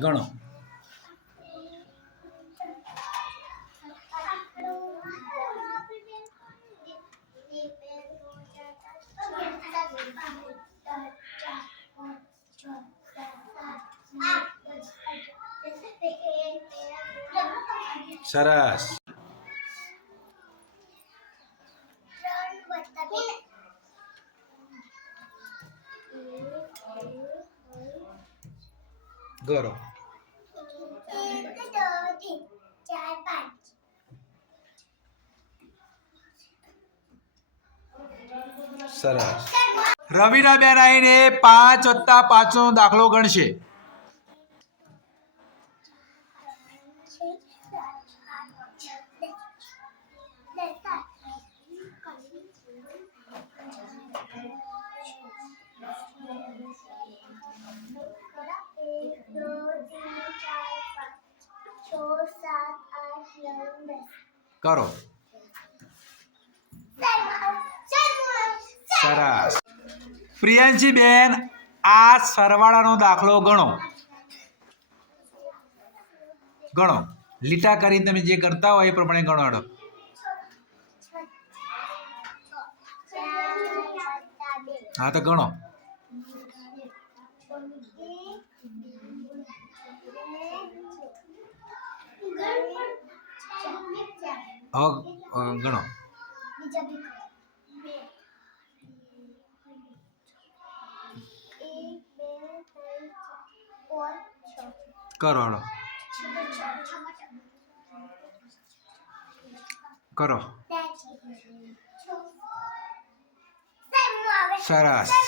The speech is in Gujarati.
ગણો. સરસ. કરો. સરસ. રવિના બેન આવીને પાંચ વત્તા પાંચનો દાખલો ગણશે. કરો સરસ પ્રિયાંશી બેન આ સરવાળાનો દાખલો ગણો. ગણો. લીટા કરીને તમે જે કરતા હોય એ પ્રમાણે ગણાડો હા તો ગણો. ગણો બીજા બી બે એક બે ત્રણ ચાર પાંચ છ કરો. હાડો કરો સરસ.